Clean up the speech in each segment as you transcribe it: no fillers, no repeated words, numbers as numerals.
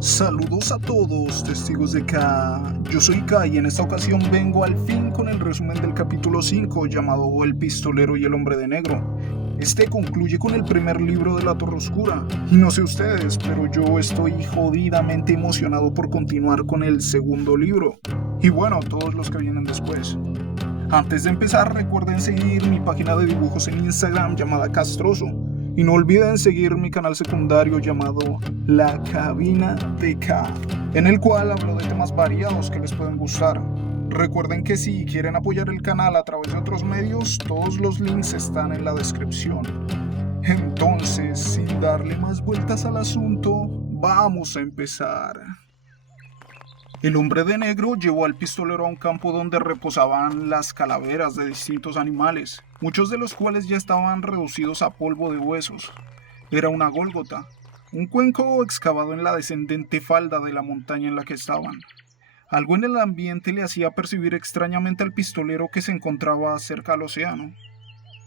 Saludos a todos, testigos de K. Yo soy K y en esta ocasión vengo al fin con el resumen del capítulo 5 llamado El pistolero y el hombre de negro. Este concluye con el primer libro de la Torre Oscura. Y no sé ustedes, pero yo estoy jodidamente emocionado por continuar con el segundo libro. Y bueno, todos los que vienen después. Antes de empezar, recuerden seguir mi página de dibujos en Instagram llamada Castroso. Y no olviden seguir mi canal secundario llamado La Cabina de K, en el cual hablo de temas variados que les pueden gustar. Recuerden que si quieren apoyar el canal a través de otros medios, todos los links están en la descripción. Entonces, sin darle más vueltas al asunto, vamos a empezar. El hombre de negro llevó al pistolero a un campo donde reposaban las calaveras de distintos animales, muchos de los cuales ya estaban reducidos a polvo de huesos. Era una gólgota, un cuenco excavado en la descendente falda de la montaña en la que estaban. Algo en el ambiente le hacía percibir extrañamente al pistolero que se encontraba cerca al océano.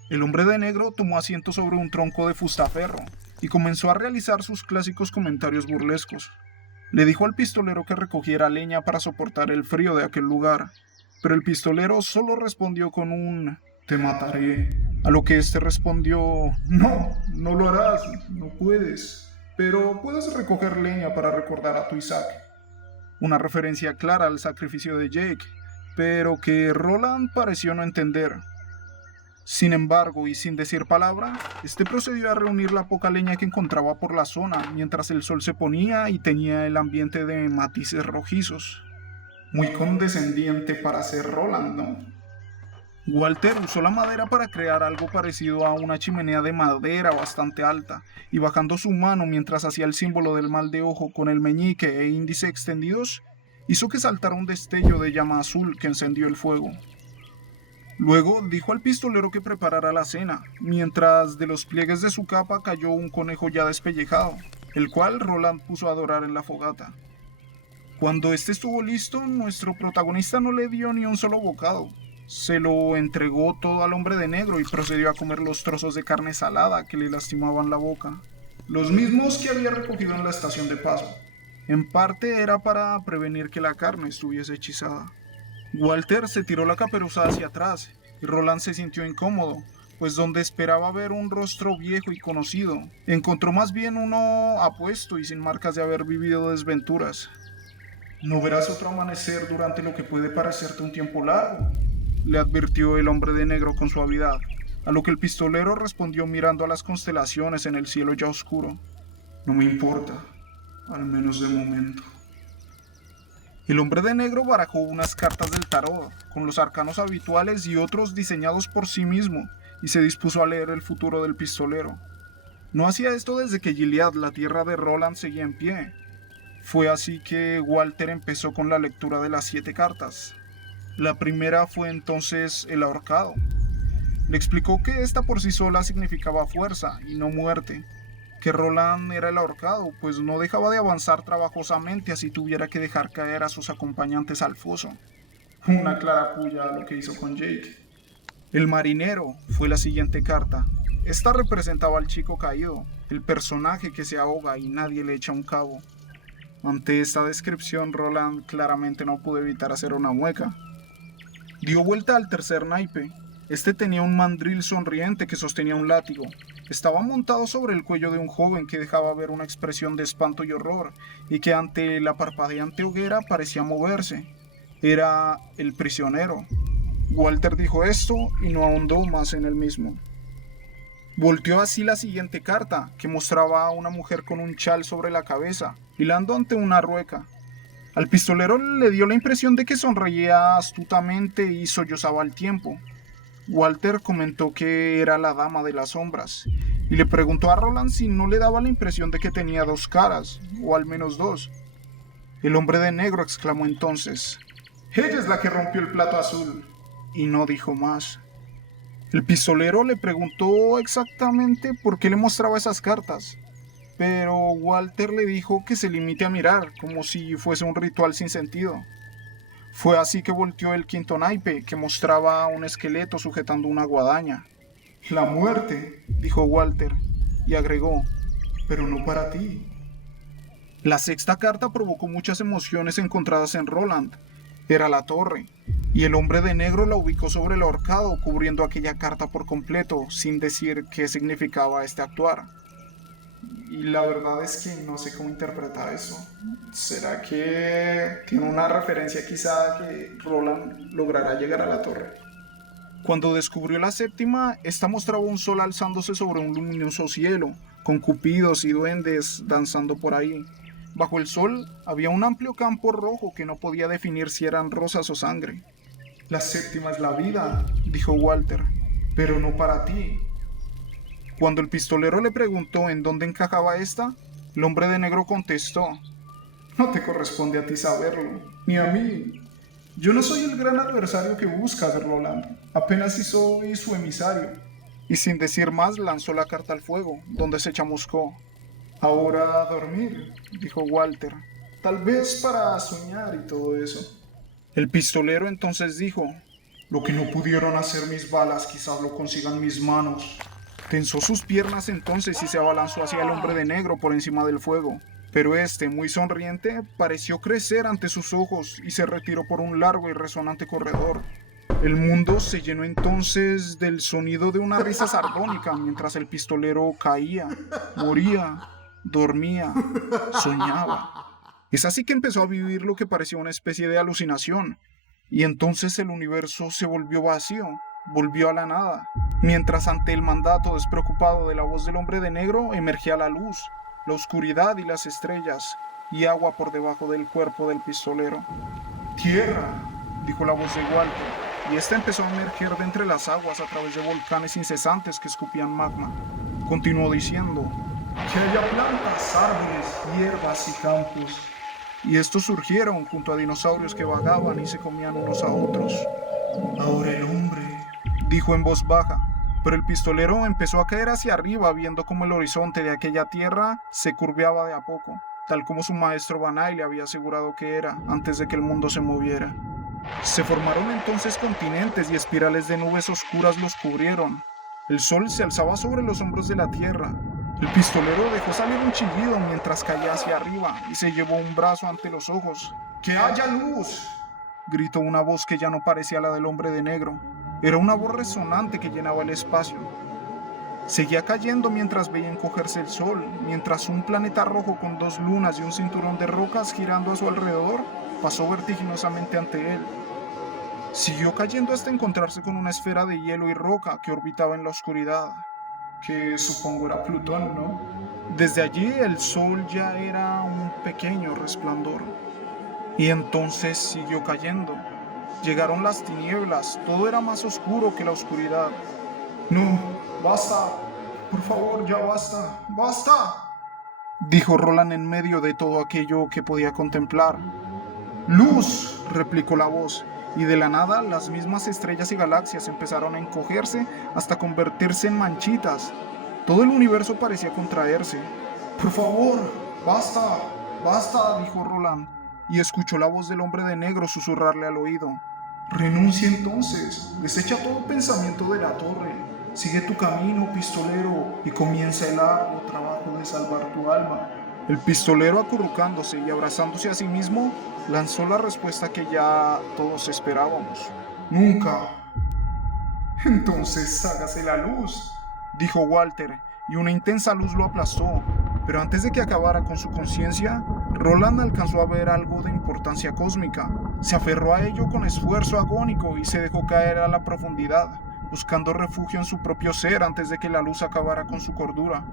El hombre de negro tomó asiento sobre un tronco de fustaferro y comenzó a realizar sus clásicos comentarios burlescos. Le dijo al pistolero que recogiera leña para soportar el frío de aquel lugar, pero el pistolero solo respondió con un «Te mataré», a lo que éste respondió «No, no lo harás, no puedes, pero puedes recoger leña para recordar a tu Isaac». Una referencia clara al sacrificio de Jake, pero que Roland pareció no entender. Sin embargo, y sin decir palabra, este procedió a reunir la poca leña que encontraba por la zona, mientras el sol se ponía y tenía el ambiente de matices rojizos. Muy condescendiente para ser Roland, ¿no? Walter usó la madera para crear algo parecido a una chimenea de madera bastante alta, y bajando su mano mientras hacía el símbolo del mal de ojo con el meñique e índice extendidos, hizo que saltara un destello de llama azul que encendió el fuego. Luego dijo al pistolero que preparara la cena, mientras de los pliegues de su capa cayó un conejo ya despellejado, el cual Roland puso a dorar en la fogata. Cuando este estuvo listo, nuestro protagonista no le dio ni un solo bocado. Se lo entregó todo al hombre de negro y procedió a comer los trozos de carne salada que le lastimaban la boca, los mismos que había recogido en la estación de paso. En parte era para prevenir que la carne estuviese hechizada. Walter se tiró la caperuza hacia atrás y Roland se sintió incómodo, pues donde esperaba ver un rostro viejo y conocido, encontró más bien uno apuesto y sin marcas de haber vivido desventuras. «No verás otro amanecer durante lo que puede parecerte un tiempo largo», le advirtió el hombre de negro con suavidad, a lo que el pistolero respondió mirando a las constelaciones en el cielo ya oscuro. «No me importa, al menos de momento». El hombre de negro barajó unas cartas del tarot, con los arcanos habituales y otros diseñados por sí mismo, y se dispuso a leer el futuro del pistolero. No hacía esto desde que Gilead, la tierra de Roland, seguía en pie. Fue así que Walter empezó con la lectura de las 7 cartas. La primera fue entonces el ahorcado. Le explicó que esta por sí sola significaba fuerza y no muerte, que Roland era el ahorcado, pues no dejaba de avanzar trabajosamente así tuviera que dejar caer a sus acompañantes al foso. Una clara puya a lo que hizo con Jake. El marinero fue la siguiente carta. Esta representaba al chico caído, el personaje que se ahoga y nadie le echa un cabo. Ante esta descripción, Roland claramente no pudo evitar hacer una mueca. Dio vuelta al tercer naipe. Este tenía un mandril sonriente que sostenía un látigo. Estaba montado sobre el cuello de un joven que dejaba ver una expresión de espanto y horror, y que ante la parpadeante hoguera parecía moverse. Era el prisionero. Walter dijo esto y no ahondó más en el mismo. Volteó así la siguiente carta, que mostraba a una mujer con un chal sobre la cabeza, hilando ante una rueca. Al pistolero le dio la impresión de que sonreía astutamente y sollozaba al tiempo. Walter comentó que era la dama de las sombras, y le preguntó a Roland si no le daba la impresión de que tenía 2 caras, o al menos 2. El hombre de negro exclamó entonces: «Ella es la que rompió el plato azul», y no dijo más. El pistolero le preguntó exactamente por qué le mostraba esas cartas, pero Walter le dijo que se limite a mirar, como si fuese un ritual sin sentido. Fue así que volteó el quinto naipe, que mostraba a un esqueleto sujetando una guadaña. «La muerte», dijo Walter, y agregó: «pero no para ti». La sexta carta provocó muchas emociones encontradas en Roland. Era la torre, y el hombre de negro la ubicó sobre el ahorcado, cubriendo aquella carta por completo, sin decir qué significaba este actuar. Y la verdad es que no sé cómo interpretar eso. ¿Será que tiene una referencia quizá que Roland logrará llegar a la torre? Cuando descubrió la séptima, esta mostraba un sol alzándose sobre un luminoso cielo, con cupidos y duendes danzando por ahí. Bajo el sol había un amplio campo rojo que no podía definir si eran rosas o sangre. La séptima es la vida, dijo Walter, pero no para ti. Cuando el pistolero le preguntó en dónde encajaba esta, el hombre de negro contestó: no te corresponde a ti saberlo, ni a mí. Yo no soy el gran adversario que buscas, Roland, apenas si soy su emisario. Y sin decir más lanzó la carta al fuego, donde se chamuscó. Ahora a dormir, dijo Walter, tal vez para soñar y todo eso. El pistolero entonces dijo: lo que no pudieron hacer mis balas quizás lo consigan mis manos. Tensó sus piernas entonces y se abalanzó hacia el hombre de negro por encima del fuego. Pero este, muy sonriente, pareció crecer ante sus ojos y se retiró por un largo y resonante corredor. El mundo se llenó entonces del sonido de una risa sardónica mientras el pistolero caía, moría, dormía, soñaba. Es así que empezó a vivir lo que parecía una especie de alucinación, y entonces el universo se volvió vacío, volvió a la nada, mientras ante el mandato despreocupado de la voz del hombre de negro emergía la luz, la oscuridad y las estrellas, y agua por debajo del cuerpo del pistolero. «Tierra», dijo la voz de Walter, y ésta empezó a emerger de entre las aguas a través de volcanes incesantes que escupían magma. Continuó diciendo: «que haya plantas, árboles, hierbas y campos». Y estos surgieron junto a dinosaurios que vagaban y se comían unos a otros. «Ahora el hombre», dijo en voz baja, pero el pistolero empezó a caer hacia arriba viendo cómo el horizonte de aquella tierra se curveaba de a poco, tal como su maestro Banai le había asegurado que era antes de que el mundo se moviera. Se formaron entonces continentes y espirales de nubes oscuras los cubrieron. El sol se alzaba sobre los hombros de la tierra. El pistolero dejó salir un chillido mientras caía hacia arriba y se llevó un brazo ante los ojos. «¡Que haya luz!», gritó una voz que ya no parecía la del hombre de negro. Era una voz resonante que llenaba el espacio. Seguía cayendo mientras veía encogerse el sol, mientras un planeta rojo con 2 lunas y un cinturón de rocas girando a su alrededor pasó vertiginosamente ante él. Siguió cayendo hasta encontrarse con una esfera de hielo y roca que orbitaba en la oscuridad, que supongo era Plutón, ¿no? Desde allí el sol ya era un pequeño resplandor. Y entonces siguió cayendo. Llegaron las tinieblas, todo era más oscuro que la oscuridad. «No, basta, por favor, ya basta, basta», dijo Roland en medio de todo aquello que podía contemplar. «¡Luz!», replicó la voz, y de la nada las mismas estrellas y galaxias empezaron a encogerse hasta convertirse en manchitas. Todo el universo parecía contraerse. «Por favor, basta, basta», dijo Roland, y escuchó la voz del hombre de negro susurrarle al oído: «Renuncia entonces, desecha todo pensamiento de la torre, sigue tu camino, pistolero, y comienza el arduo trabajo de salvar tu alma». El pistolero, acurrucándose y abrazándose a sí mismo, lanzó la respuesta que ya todos esperábamos: «Nunca». «Entonces hágase la luz», dijo Walter, y una intensa luz lo aplastó. Pero antes de que acabara con su conciencia, Roland alcanzó a ver algo de importancia cósmica. Se aferró a ello con esfuerzo agónico y se dejó caer a la profundidad, buscando refugio en su propio ser antes de que la luz acabara con su cordura.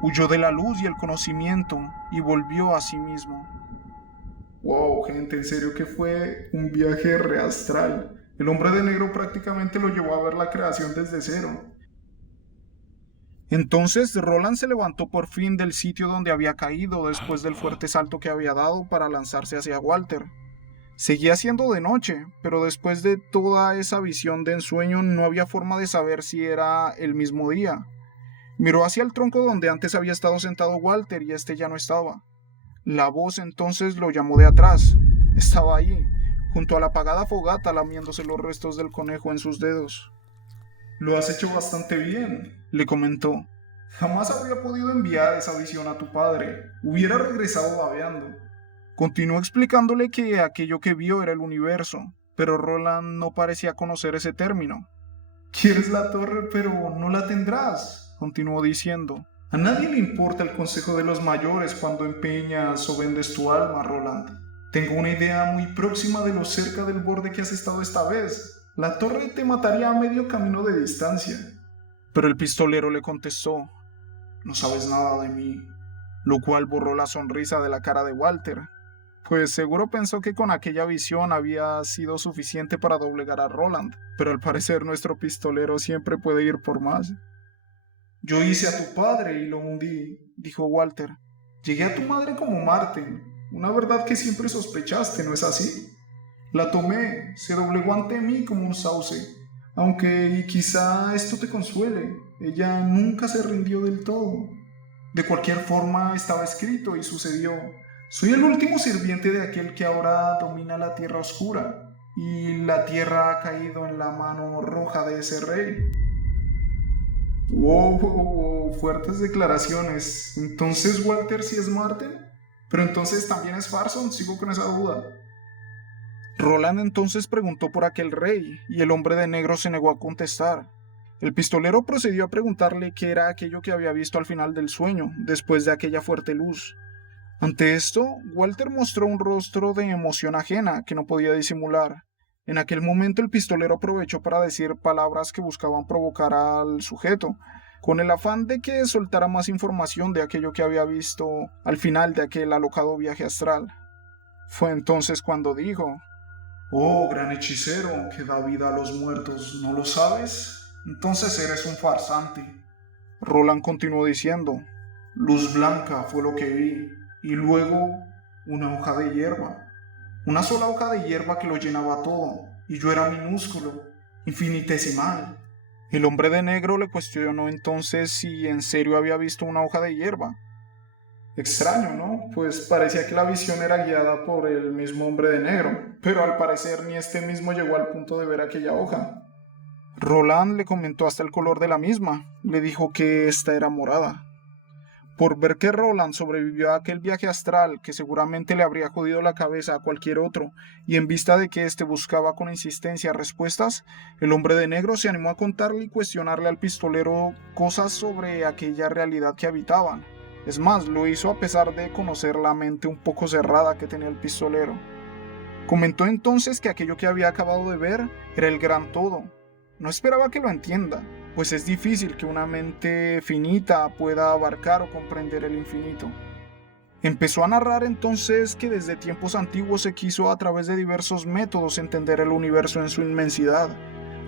Huyó de la luz y el conocimiento y volvió a sí mismo. Wow, gente, en serio que fue un viaje reastral. El hombre de negro prácticamente lo llevó a ver la creación desde cero. Entonces Roland se levantó por fin del sitio donde había caído después del fuerte salto que había dado para lanzarse hacia Walter. Seguía siendo de noche, pero después de toda esa visión de ensueño no había forma de saber si era el mismo día. Miró hacia el tronco donde antes había estado sentado Walter y este ya no estaba. La voz entonces lo llamó de atrás. Estaba ahí, junto a la apagada fogata, lamiéndose los restos del conejo en sus dedos. «Lo has hecho bastante bien», le comentó. Jamás habría podido enviar esa visión a tu padre. Hubiera regresado babeando. Continuó explicándole que aquello que vio era el universo, pero Roland no parecía conocer ese término. Quieres la torre, pero no la tendrás, continuó diciendo. A nadie le importa el consejo de los mayores cuando empeñas o vendes tu alma, Roland. Tengo una idea muy próxima de lo cerca del borde que has estado esta vez. La torre te mataría a medio camino de distancia. Pero el pistolero le contestó, no sabes nada de mí, lo cual borró la sonrisa de la cara de Walter, pues seguro pensó que con aquella visión había sido suficiente para doblegar a Roland, pero al parecer nuestro pistolero siempre puede ir por más. Yo hice a tu padre y lo hundí, dijo Walter. Llegué a tu madre como Marten, una verdad que siempre sospechaste, ¿no es así? La tomé, se doblegó ante mí como un sauce, aunque y quizá esto te consuele, ella nunca se rindió del todo. De cualquier forma estaba escrito y sucedió. Soy el último sirviente de aquel que ahora domina la tierra oscura, y la tierra ha caído en la mano roja de ese rey. Wow, fuertes declaraciones. Entonces Walter sí es Marten, pero entonces también es Farson, sigo con esa duda. Roland entonces preguntó por aquel rey, y el hombre de negro se negó a contestar. El pistolero procedió a preguntarle qué era aquello que había visto al final del sueño, después de aquella fuerte luz. Ante esto, Walter mostró un rostro de emoción ajena que no podía disimular. En aquel momento el pistolero aprovechó para decir palabras que buscaban provocar al sujeto, con el afán de que soltara más información de aquello que había visto al final de aquel alocado viaje astral. Fue entonces cuando dijo, «Oh, gran hechicero que da vida a los muertos, ¿no lo sabes? Entonces eres un farsante». Roland continuó diciendo, «Luz blanca fue lo que vi, y luego una hoja de hierba. Una sola hoja de hierba que lo llenaba todo, y yo era minúsculo, infinitesimal». El hombre de negro le cuestionó entonces si en serio había visto una hoja de hierba. Extraño, ¿no? Pues parecía que la visión era guiada por el mismo hombre de negro, pero al parecer ni este mismo llegó al punto de ver aquella hoja. Roland le comentó hasta el color de la misma, le dijo que esta era morada. Por ver que Roland sobrevivió a aquel viaje astral que seguramente le habría jodido la cabeza a cualquier otro, y en vista de que éste buscaba con insistencia respuestas, el hombre de negro se animó a contarle y cuestionarle al pistolero cosas sobre aquella realidad que habitaban. Es más, lo hizo a pesar de conocer la mente un poco cerrada que tenía el pistolero. Comentó entonces que aquello que había acabado de ver era el gran todo. No esperaba que lo entienda, pues es difícil que una mente finita pueda abarcar o comprender el infinito. Empezó a narrar entonces que desde tiempos antiguos se quiso a través de diversos métodos entender el universo en su inmensidad,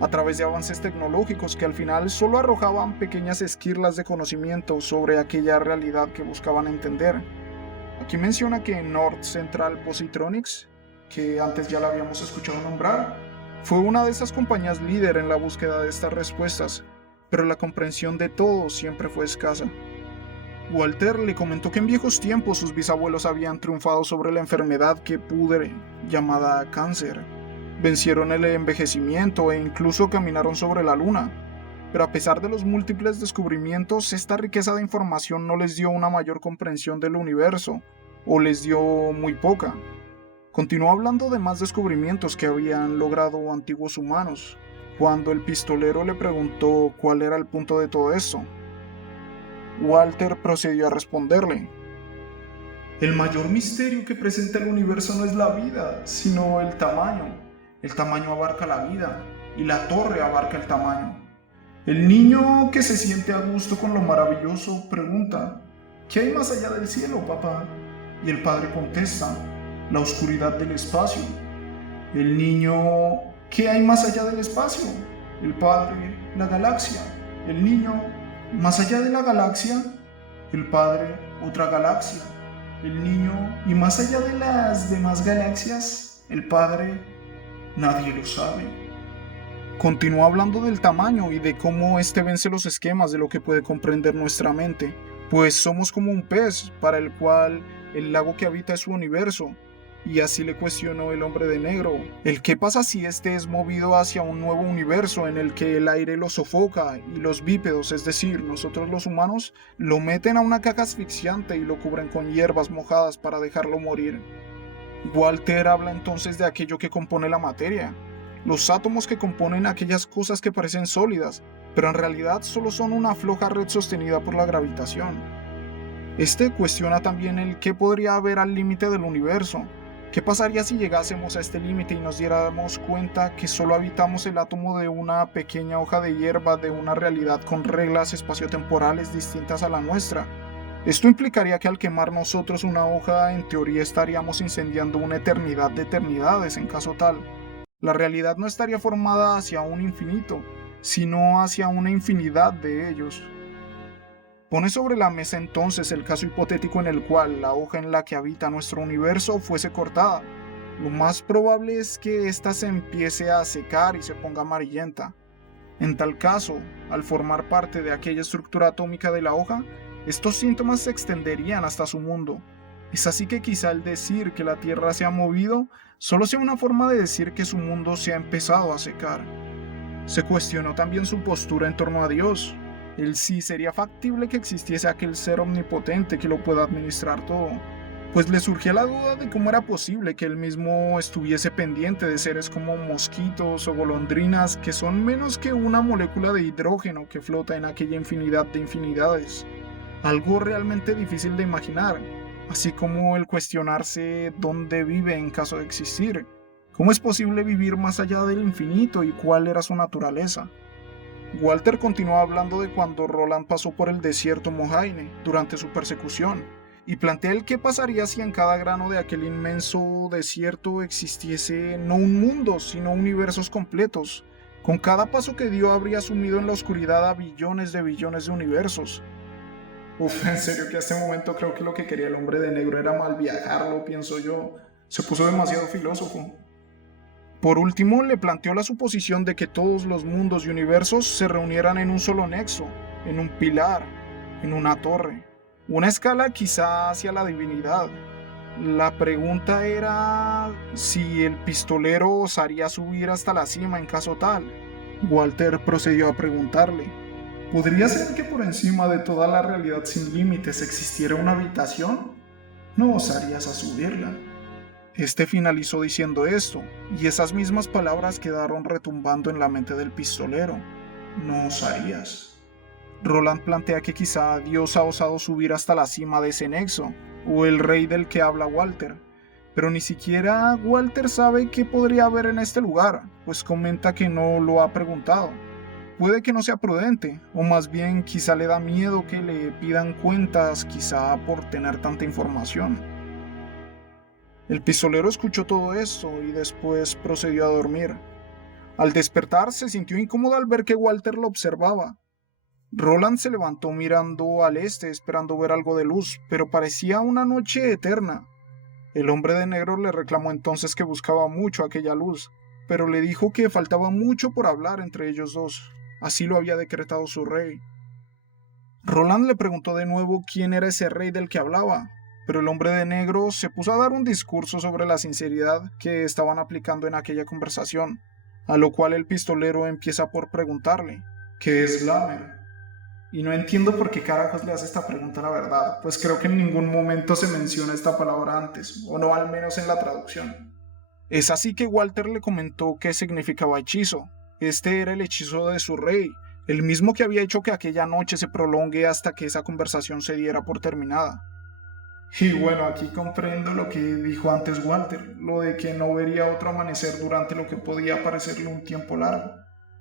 a través de avances tecnológicos que al final solo arrojaban pequeñas esquirlas de conocimiento sobre aquella realidad que buscaban entender. Aquí menciona que North Central Positronics, que antes ya la habíamos escuchado nombrar, fue una de esas compañías líder en la búsqueda de estas respuestas, pero la comprensión de todo siempre fue escasa. Walter le comentó que en viejos tiempos sus bisabuelos habían triunfado sobre la enfermedad que pudre, llamada cáncer. Vencieron el envejecimiento e incluso caminaron sobre la luna. Pero a pesar de los múltiples descubrimientos, esta riqueza de información no les dio una mayor comprensión del universo, o les dio muy poca. Continuó hablando de más descubrimientos que habían logrado antiguos humanos, cuando el pistolero le preguntó cuál era el punto de todo esto. Walter procedió a responderle. El mayor misterio que presenta el universo no es la vida, sino el tamaño. El tamaño abarca la vida, y la torre abarca el tamaño. El niño que se siente a gusto con lo maravilloso pregunta, ¿qué hay más allá del cielo, papá? Y el padre contesta, la oscuridad del espacio. El niño, ¿qué hay más allá del espacio? El padre, la galaxia. El niño, más allá de la galaxia. El padre, otra galaxia. El niño, y más allá de las demás galaxias. El padre, nadie lo sabe. Continuó hablando del tamaño y de cómo este vence los esquemas de lo que puede comprender nuestra mente, pues somos como un pez para el cual el lago que habita es su universo. Y así le cuestionó el hombre de negro: ¿el qué pasa si este es movido hacia un nuevo universo en el que el aire lo sofoca y los bípedos, es decir, nosotros los humanos, lo meten a una caja asfixiante y lo cubren con hierbas mojadas para dejarlo morir? Walter habla entonces de aquello que compone la materia, los átomos que componen aquellas cosas que parecen sólidas, pero en realidad solo son una floja red sostenida por la gravitación. Este cuestiona también el qué podría haber al límite del universo. ¿Qué pasaría si llegásemos a este límite y nos diéramos cuenta que solo habitamos el átomo de una pequeña hoja de hierba de una realidad con reglas espaciotemporales distintas a la nuestra? Esto implicaría que al quemar nosotros una hoja, en teoría estaríamos incendiando una eternidad de eternidades en caso tal. La realidad no estaría formada hacia un infinito, sino hacia una infinidad de ellos. Pone sobre la mesa entonces el caso hipotético en el cual la hoja en la que habita nuestro universo fuese cortada. Lo más probable es que ésta se empiece a secar y se ponga amarillenta. En tal caso, al formar parte de aquella estructura atómica de la hoja, estos síntomas se extenderían hasta su mundo. Es así que quizá el decir que la Tierra se ha movido solo sea una forma de decir que su mundo se ha empezado a secar. Se cuestionó también su postura en torno a Dios. El si sería factible que existiese aquel ser omnipotente que lo pueda administrar todo, pues le surgía la duda de cómo era posible que él mismo estuviese pendiente de seres como mosquitos o golondrinas que son menos que una molécula de hidrógeno que flota en aquella infinidad de infinidades. Algo realmente difícil de imaginar, así como el cuestionarse dónde vive en caso de existir. ¿Cómo es posible vivir más allá del infinito y cuál era su naturaleza? Walter continuó hablando de cuando Roland pasó por el desierto Mohaine durante su persecución, y plantea el qué pasaría si en cada grano de aquel inmenso desierto existiese no un mundo, sino universos completos. Con cada paso que dio habría sumido en la oscuridad a billones de universos. En serio que a este momento creo que lo que quería el hombre de negro era mal viajarlo, pienso yo. Se puso demasiado filósofo. Por último, le planteó la suposición de que todos los mundos y universos se reunieran en un solo nexo, en un pilar, en una torre, una escala quizá hacia la divinidad. La pregunta era si el pistolero osaría subir hasta la cima en caso tal. Walter procedió a preguntarle: ¿podría ser que por encima de toda la realidad sin límites existiera una habitación? ¿No osarías a subirla? Este finalizó diciendo esto, y esas mismas palabras quedaron retumbando en la mente del pistolero. No osarías. Roland plantea que quizá Dios ha osado subir hasta la cima de ese nexo, o el rey del que habla Walter, pero ni siquiera Walter sabe qué podría haber en este lugar, pues comenta que no lo ha preguntado. Puede que no sea prudente, o más bien quizá le da miedo que le pidan cuentas, quizá por tener tanta información. El pistolero escuchó todo esto y después procedió a dormir. Al despertar se sintió incómodo al ver que Walter lo observaba. Roland se levantó mirando al este esperando ver algo de luz, pero parecía una noche eterna. El hombre de negro le reclamó entonces que buscaba mucho aquella luz, pero le dijo que faltaba mucho por hablar entre ellos dos. Así lo había decretado su rey. Roland le preguntó de nuevo quién era ese rey del que hablaba, pero el hombre de negro se puso a dar un discurso sobre la sinceridad que estaban aplicando en aquella conversación, a lo cual el pistolero empieza por preguntarle: ¿qué es Glamour? Y no entiendo por qué carajos le hace esta pregunta, la verdad, pues creo que en ningún momento se menciona esta palabra antes, o no al menos en la traducción. Es así que Walter le comentó qué significaba hechizo. Este era el hechizo de su rey, el mismo que había hecho que aquella noche se prolongue hasta que esa conversación se diera por terminada. Y bueno, aquí comprendo lo que dijo antes Walter, lo de que no vería otro amanecer durante lo que podía parecerle un tiempo largo.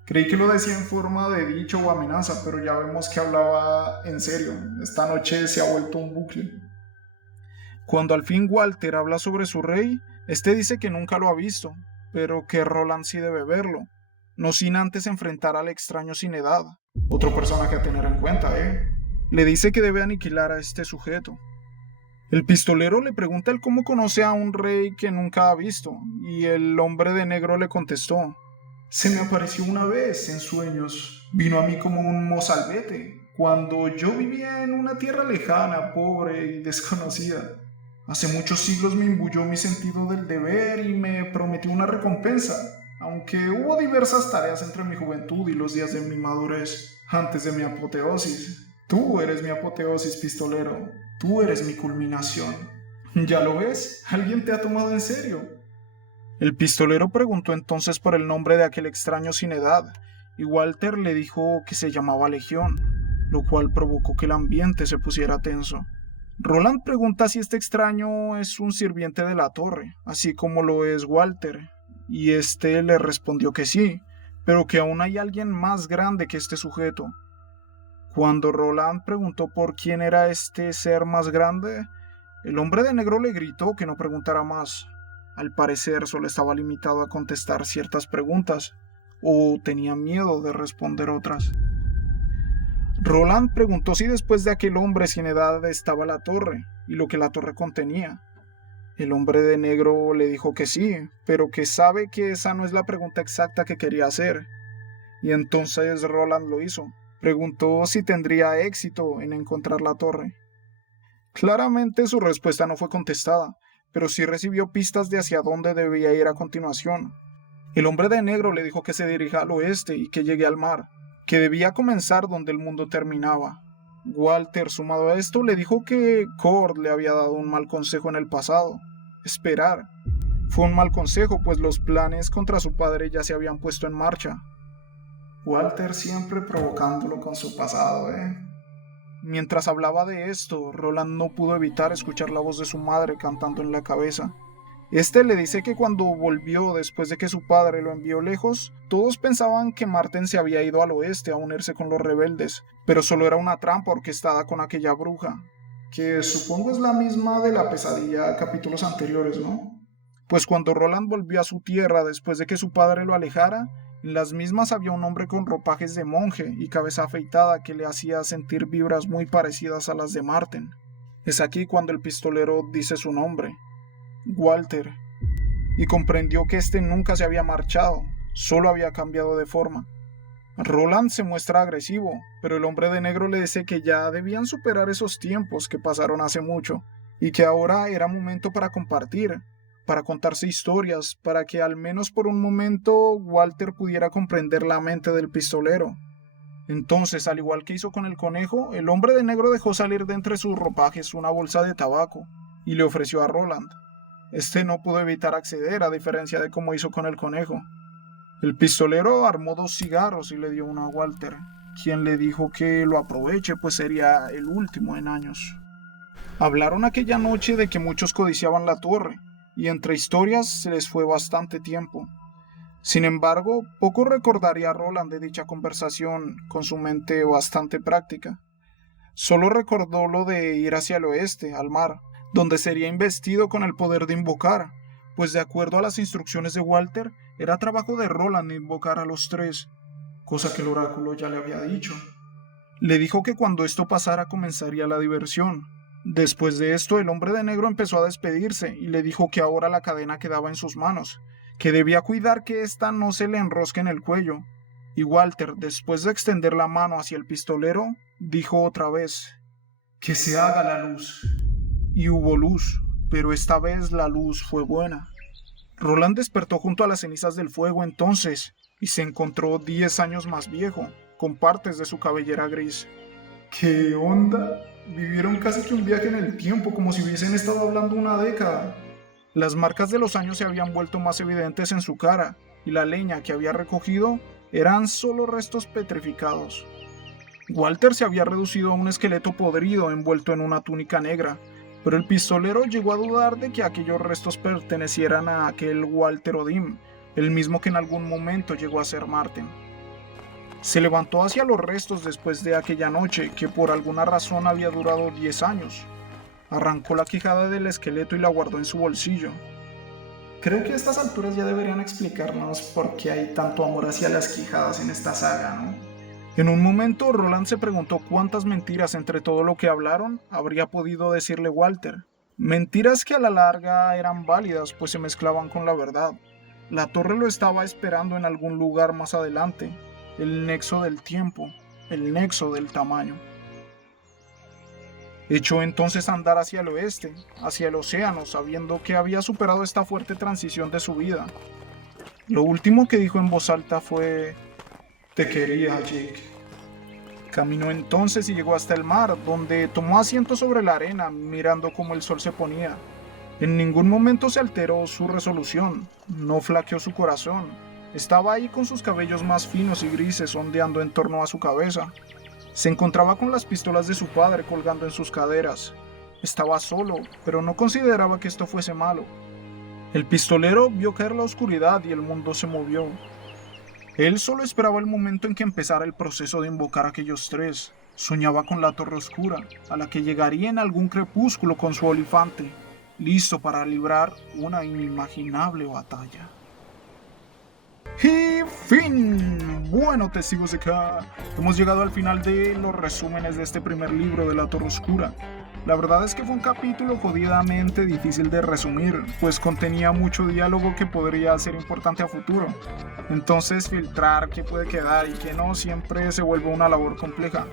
Creí que lo decía en forma de dicho o amenaza, pero ya vemos que hablaba en serio. Esta noche se ha vuelto un bucle. Cuando al fin Walter habla sobre su rey, este dice que nunca lo ha visto, pero que Roland sí debe verlo, no sin antes enfrentar al extraño sin edad. Otro personaje a tener en cuenta, Le dice que debe aniquilar a este sujeto. El pistolero le pregunta el cómo conoce a un rey que nunca ha visto, y el hombre de negro le contestó: se me apareció una vez en sueños, vino a mí como un mozalbete, cuando yo vivía en una tierra lejana, pobre y desconocida. Hace muchos siglos me imbuyó mi sentido del deber y me prometió una recompensa, aunque hubo diversas tareas entre mi juventud y los días de mi madurez, antes de mi apoteosis. Tú eres mi apoteosis, pistolero. Tú eres mi culminación. ¿Ya lo ves? ¿Alguien te ha tomado en serio? El pistolero preguntó entonces por el nombre de aquel extraño sin edad, y Walter le dijo que se llamaba Legión, lo cual provocó que el ambiente se pusiera tenso. Roland pregunta si este extraño es un sirviente de la torre, así como lo es Walter, y este le respondió que sí, pero que aún hay alguien más grande que este sujeto. Cuando Roland preguntó por quién era este ser más grande, el hombre de negro le gritó que no preguntara más. Al parecer solo estaba limitado a contestar ciertas preguntas, o tenía miedo de responder otras. Roland preguntó si después de aquel hombre sin edad estaba la torre, y lo que la torre contenía. El hombre de negro le dijo que sí, pero que sabe que esa no es la pregunta exacta que quería hacer. Y entonces Roland lo hizo. Preguntó si tendría éxito en encontrar la torre. Claramente su respuesta no fue contestada, pero sí recibió pistas de hacia dónde debía ir a continuación. El hombre de negro le dijo que se dirija al oeste y que llegue al mar, que debía comenzar donde el mundo terminaba. Walter, sumado a esto, le dijo que Cord le había dado un mal consejo en el pasado: esperar. Fue un mal consejo, pues los planes contra su padre ya se habían puesto en marcha. Walter siempre provocándolo con su pasado, Mientras hablaba de esto, Roland no pudo evitar escuchar la voz de su madre cantando en la cabeza. Este le dice que cuando volvió después de que su padre lo envió lejos, todos pensaban que Marten se había ido al oeste a unirse con los rebeldes, pero solo era una trampa orquestada con aquella bruja, que supongo es la misma de la pesadilla capítulos anteriores, ¿no? Pues cuando Roland volvió a su tierra después de que su padre lo alejara, en las mismas había un hombre con ropajes de monje y cabeza afeitada que le hacía sentir vibras muy parecidas a las de Marten. Es aquí cuando el pistolero dice su nombre: Walter, y comprendió que este nunca se había marchado, solo había cambiado de forma. Roland se muestra agresivo, pero el hombre de negro le dice que ya debían superar esos tiempos que pasaron hace mucho, y que ahora era momento para compartir, para contarse historias, para que al menos por un momento Walter pudiera comprender la mente del pistolero. Entonces, al igual que hizo con el conejo, el hombre de negro dejó salir de entre sus ropajes una bolsa de tabaco y le ofreció a Roland. Este no pudo evitar acceder, a diferencia de como hizo con el conejo. El pistolero armó 2 cigarros y le dio uno a Walter, quien le dijo que lo aproveche, pues sería el último en años. Hablaron aquella noche de que muchos codiciaban la torre, y entre historias se les fue bastante tiempo. Sin embargo, poco recordaría Roland de dicha conversación con su mente bastante práctica. Solo recordó lo de ir hacia el oeste, al mar, donde sería investido con el poder de invocar, pues de acuerdo a las instrucciones de Walter, era trabajo de Roland invocar a los 3, cosa que el oráculo ya le había dicho. Le dijo que cuando esto pasara comenzaría la diversión. Después de esto, el hombre de negro empezó a despedirse y le dijo que ahora la cadena quedaba en sus manos, que debía cuidar que ésta no se le enrosque en el cuello. Y Walter, después de extender la mano hacia el pistolero, dijo otra vez: que se haga la luz. Y hubo luz, pero esta vez la luz fue buena. Roland despertó junto a las cenizas del fuego entonces, y se encontró 10 años más viejo, con partes de su cabellera gris. ¿Qué onda? Vivieron casi que un viaje en el tiempo, como si hubiesen estado hablando una década. Las marcas de los años se habían vuelto más evidentes en su cara, y la leña que había recogido eran solo restos petrificados. Walter se había reducido a un esqueleto podrido envuelto en una túnica negra, pero el pistolero llegó a dudar de que aquellos restos pertenecieran a aquel Walter Odim, el mismo que en algún momento llegó a ser Marten. Se levantó hacia los restos después de aquella noche, que por alguna razón había durado 10 años. Arrancó la quijada del esqueleto y la guardó en su bolsillo. Creo que a estas alturas ya deberían explicarnos por qué hay tanto amor hacia las quijadas en esta saga, ¿no? En un momento, Roland se preguntó cuántas mentiras entre todo lo que hablaron habría podido decirle Walter. Mentiras que a la larga eran válidas, pues se mezclaban con la verdad. La torre lo estaba esperando en algún lugar más adelante. El nexo del tiempo, el nexo del tamaño. Echó entonces a andar hacia el oeste, hacia el océano, sabiendo que había superado esta fuerte transición de su vida. Lo último que dijo en voz alta fue: "Te quería, Jake". Caminó entonces y llegó hasta el mar, donde tomó asiento sobre la arena, mirando cómo el sol se ponía. En ningún momento se alteró su resolución, no flaqueó su corazón. Estaba ahí con sus cabellos más finos y grises ondeando en torno a su cabeza. Se encontraba con las pistolas de su padre colgando en sus caderas. Estaba solo, pero no consideraba que esto fuese malo. El pistolero vio caer la oscuridad y el mundo se movió. Él solo esperaba el momento en que empezara el proceso de invocar a aquellos tres. Soñaba con la torre oscura, a la que llegaría en algún crepúsculo con su olifante, listo para librar una inimaginable batalla. Y fin. Bueno, testigos de acá, hemos llegado al final de los resúmenes de este primer libro de La Torre Oscura. La verdad es que fue un capítulo jodidamente difícil de resumir, pues contenía mucho diálogo que podría ser importante a futuro. Entonces filtrar qué puede quedar y qué no siempre se vuelve una labor compleja.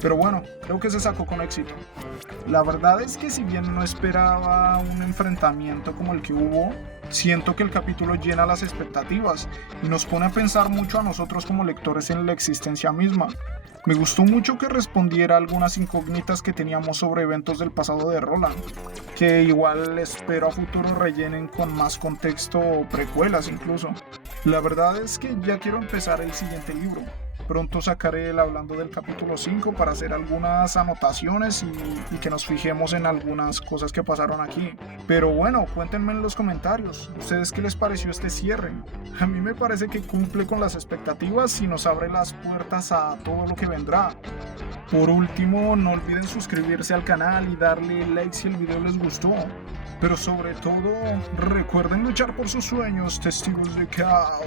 Pero bueno, creo que se sacó con éxito. La verdad es que si bien no esperaba un enfrentamiento como el que hubo, siento que el capítulo llena las expectativas y nos pone a pensar mucho a nosotros como lectores en la existencia misma. Me gustó mucho que respondiera a algunas incógnitas que teníamos sobre eventos del pasado de Roland, que igual espero a futuro rellenen con más contexto o precuelas incluso. La verdad es que ya quiero empezar el siguiente libro. Pronto sacaré el hablando del capítulo 5 para hacer algunas anotaciones y que nos fijemos en algunas cosas que pasaron aquí. Pero bueno, cuéntenme en los comentarios, ¿ustedes qué les pareció este cierre? A mí me parece que cumple con las expectativas y nos abre las puertas a todo lo que vendrá. Por último, no olviden suscribirse al canal y darle like si el video les gustó. Pero sobre todo, recuerden luchar por sus sueños, testigos de Chaos.